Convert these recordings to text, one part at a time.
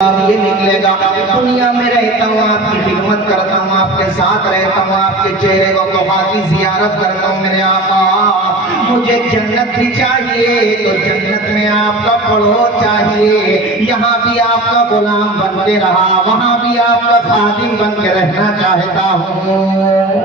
یہ نکلے گا دنیا میں رہتا ہوں آپ کی خدمت کرتا ہوں آپ کے ساتھ رہتا ہوں آپ کے چہرے کو توبہ کی زیارت کرتا ہوں میرے آقا مجھے جنت بھی چاہیے تو جنت میں آپ کا پڑوس چاہیے یہاں بھی آپ کا غلام بن کے رہا وہاں بھی آپ کا خادم بن کے رہنا چاہتا ہوں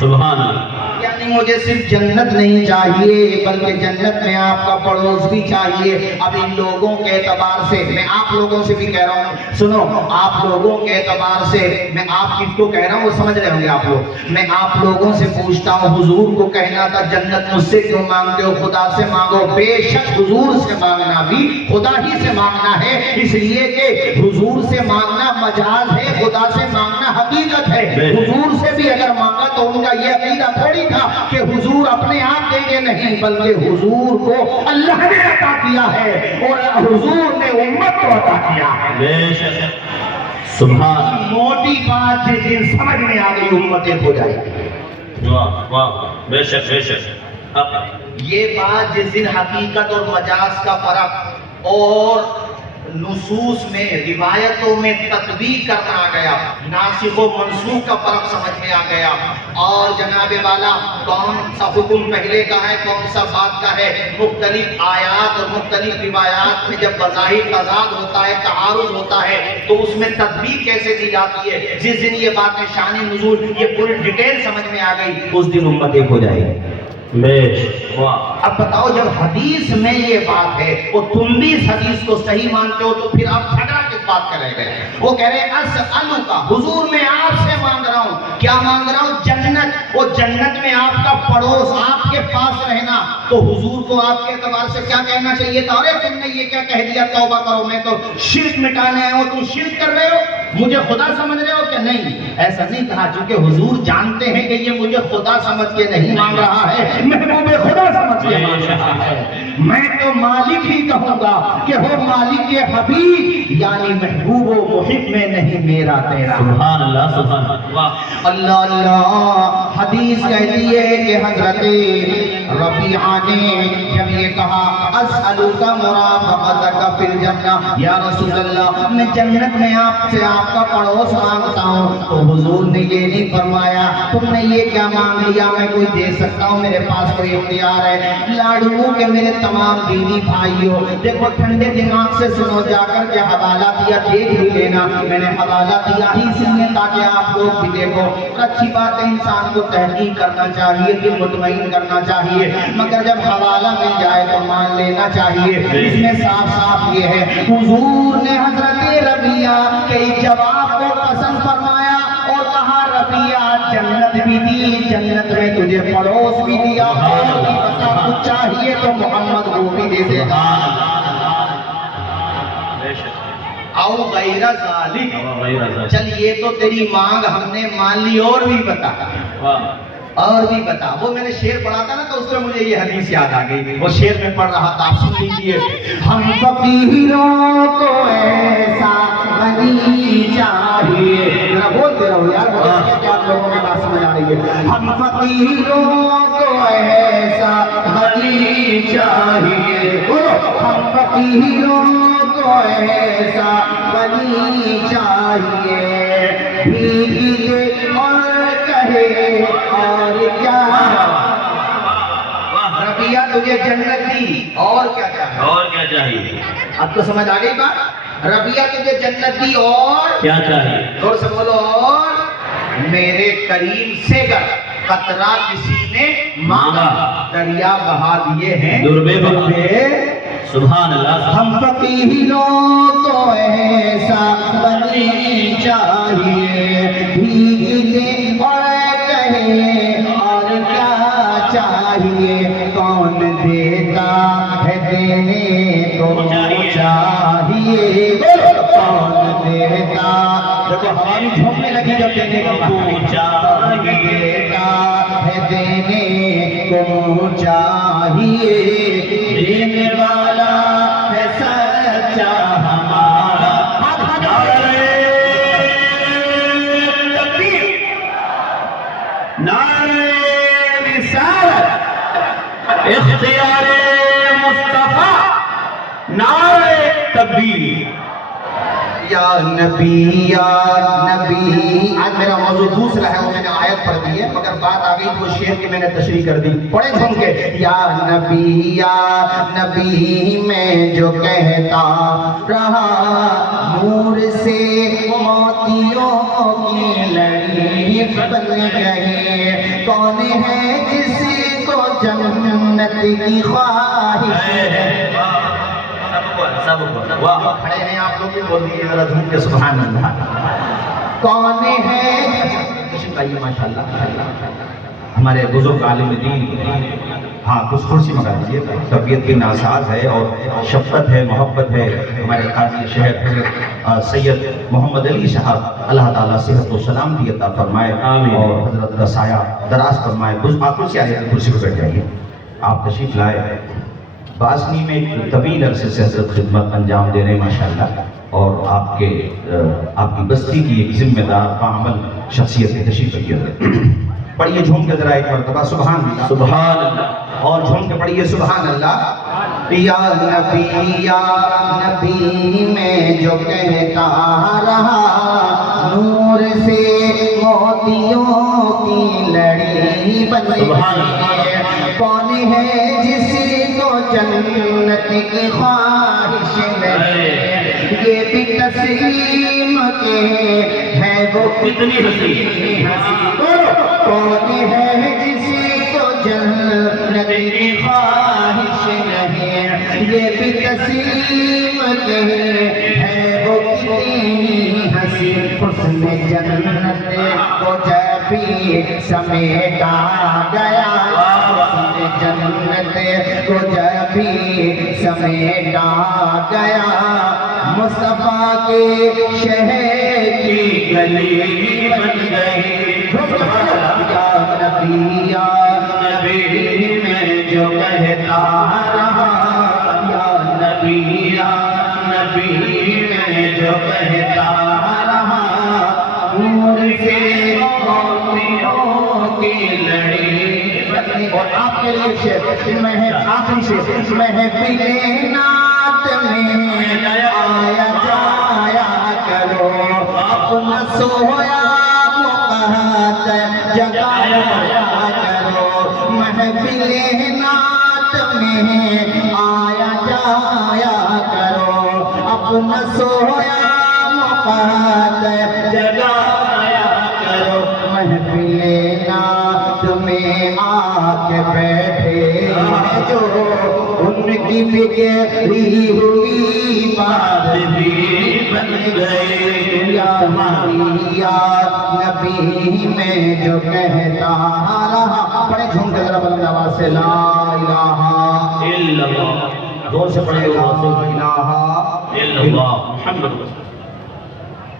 سبحان اللہ یعنی مجھے صرف جنت نہیں چاہیے بلکہ جنت میں آپ کا پڑوس بھی چاہیے اب ان لوگوں کے اعتبار سے میں آپ لوگوں سے بھی کہہ رہا ہوں سنو آپ لوگوں کے اعتبار سے میں آپ کس کو کہہ رہا ہوں وہ سمجھ رہے ہوں گے آپ لوگ میں آپ لوگوں سے پوچھتا ہوں حضور کو کہنا تھا جنت مجھ سے کیوں مانگتے ہو خدا سے مانگو بے شک حضور سے مانگنا بھی خدا ہی سے مانگنا ہے اس لیے کہ حضور سے مانگنا مجاز ہے خدا سے مانگنا حقیقت ہے حضور سے بھی اگر مانگا تو ان کا یہ عقیدہ تھوڑی تھا کہ حضور اپنے آپ دیں گے نہیں بلکہ حضور کو اللہ نے عطا کیا ہے اور حضور نے امت کو عطا کیا ہے بے شک سبحان موٹی بات جس دن سمجھ میں آ گئی امتیں ہو جائے گی واہ واہ بے شک اب یہ بات جس دن حقیقت اور مجاز کا فرق اور نصوص میں روایتوں میں تطبیق کرنا آ گیا ناسخ و منسوخ کا فرق سمجھ میں آ گیا اور جناب والا کون سا حکم پہلے کا ہے کون سا بعد کا ہے مختلف آیات اور مختلف روایات میں جب بظاہر تضاد ہوتا ہے تعارض ہوتا ہے تو اس میں تطبیق کیسے دی جاتی ہے جس دن یہ بات میں شان نزول یہ پوری ڈیٹیل سمجھ میں آ گئی اس دن امت ایک ہو جائے گی اب بتاؤ جب حدیث میں یہ بات ہے اور تم بھی اس حدیث کو صحیح مانتے ہو تو پھر آپ جھگڑا کس بات کا رہ گئے وہ کہہ رہے ہیں اسألوکا حضور میں آپ سے مانگ رہا ہوں کیا مانگ رہا ہوں جنت وہ جنت میں آپ کا پڑوس آپ کے پاس رہنا تو حضور کو آپ کے اعتبار سے کیا کہنا چاہیے تھا ارے تم نے یہ کیا کہہ دیا توبہ کرو میں تو شرک مٹانے آیا ہوں تم شرک کر رہے ہو مجھے خدا سمجھ رہے ہو کہ نہیں ایسا نہیں کہا چونکہ حضور جانتے ہیں کہ یہ مجھے خدا سمجھ کے نہیں مانگ رہا ہے محبوب خدا سمجھ کے مانگ رہا ہے میں تو مالک ہی کہوں گا کہ ہو مالک کے حبیب یعنی محبوب و محب میں نہیں میرا تیرا سبحان اللہ اللہ اللہ حدیث کہتی ہے کہ حضرت ربیعہ نے جب یہ کہا اسألوک مرافقتک فی الجنہ یا رسول اللہ میں جنت میں آپ سے آپ کا پڑوس مانگتا ہوں تو حضور نے یہ نہیں فرمایا تم نے یہ کیا مانگ لیا میں کوئی دے سکتا ہوں میرے پاس کوئی اختیار ہے لاڈو کے میرے تمام دینی بھائیوں دیکھو ٹھنڈے دماغ سے سنو جا کر کے حوالہ دیا دیکھ بھی لینا میں نے حوالہ دیا ہی اس لیے تاکہ آپ لوگ بھی دیکھو اچھی بات ہے انسان کو تحقیق کرنا چاہیے دل مطمئن کرنا چاہیے مگر جب حوالہ مل جائے تو مان لینا چاہیے اس میں صاف صاف یہ ہے حضور نے حضرت ربیعہ کے جواب کو پسند فرمایا اور کہا ربیعہ جنت بھی دی جنت میں تجھے پڑوس بھی دیا اور بھی بتا کچھ چاہیے تو محمد وہ بھی دے دے گا او غیر ذالک چل یہ تو تیری مانگ ہم نے مان لی اور بھی بتا وہ میں نے شعر پڑھا تھا نا تو اس میں مجھے یہ حدیث یاد آ گئی وہ شعر میں پڑھ رہا تھا آپ سن لیجیے ہم فقیروں کو ایسا ولی چاہیے ذرا بولتے رہو یار کیا آپ لوگوں کو بات سمجھ آ رہی ہے ہم فقیروں کو ایسا ولی چاہیے ہم فقیروں کو ایسا ولی چاہیے بھیگ دے اور کہے اور کیا ربیعہ تجھے جنت دی اور کیا چاہیے اب تو سمجھ آ گئی بات ربیعہ تجھے جنت دی اور کیا چاہیے اور سے بولو اور میرے کریم سے گر قطرہ کسی نے مانگا دریا بہا دیے ہیں دربے بہتے سبحان اللہ ہم فقیروں کو ایسا ولی چاہیے بھیگ دے اور کہے اور کیا چاہیے کون دیتا ہے دینے کو چاہیے کون دیتا دیکھو ہماری جھومنے لگی جب دینے کو چاہیے دیتا ہے دینے کو چاہیے دینے والا ہے سچا ہمارا نعرہ رسالت اختیار مصطفیٰ نعرہ تکبیر یا نبی آج میرا موضوع دوسرا ہے، وہ میں نے آیت پڑھ دی ہے، مگر بات آ گئی تو شعر کی میں نے تشریح کر دی، پڑھیں جھوم کے یا نبی میں جو کہتا رہا نور سے موتیوں کی لڑی بن گئی، کون ہے جس کو جنت کی خواہش ہے؟ کھڑے ہیں آپ لوگ بھی بول دیے ذرا جھوم کے سبحان اللہ. کون ہے تشریف لائیے ماشاءاللہ ہمارے بزرگ عالم دین. ہاں کچھ کرسی منگا دیجیے، طبیعت کی ناساز ہے اور شفقت ہے، محبت ہے. ہمارے قاضی شہر سید محمد علی صاحب اللہ تعالیٰ صحت و سلامتی عطا فرمائے اور حضرت کا سایہ دراز فرمائے. آپ کرسی آئیے، کرسی پہ بیٹھ جائیے. آپ تشریف لائے. باسنی میں ایک طویل عرصے سے حضرت خدمت انجام دے رہے ہیں ماشاءاللہ، اور آپ کی بستی کی ایک ذمہ دار باعمل شخصیت کی تشریف رکھی ہوئے. پڑھیے جھوم کے ذرا ایک مرتبہ سبحان اللہ، سبحان اللہ، اور جھوم کے پڑھیے سبحان اللہ. یا نبی میں جو کہتا رہا نور سے موتیوں کی لڑی بن گئی، کون ہے جس کو جنت کی خواہش نہیں؟ یہ بھی تسلیم کے ہے وہ کتنی ہنسی. کون ہے جس کو جنت کی خواہش نہیں؟ یہ بھی تسلیم کے ہے وہ کتنی ہنسی. حسن جنت کو جب بھی سمیٹا گیا، جنت کو جب بھی سمیٹا گیا، مصطفیٰ کے شہر کی گلی بن گئی. یا نبی میں جو کہتا رہا یا نبی میں جو کہتا رہا نور سے موتیوں کی لڑی. اور آپ کے لیے شعر آخری شعر محفل نعت میں آیا جایا کرو، اپنا سویا مقہد جگایا کرو. محفل نعت میں آیا جایا کرو، اپنا سویا مقہد جگایا کرو. محفل نعت میں آ کے بیٹھے جو ان کی بگڑی ہوئی بات بھی بن گئی. یا نبی میں جو کہتا رہا. پڑھے جھوم کے ذرا بلند آواز سے لا الہ الا اللہ، زور سے پڑھے لا الہ الا اللہ محمد رسول اللہ.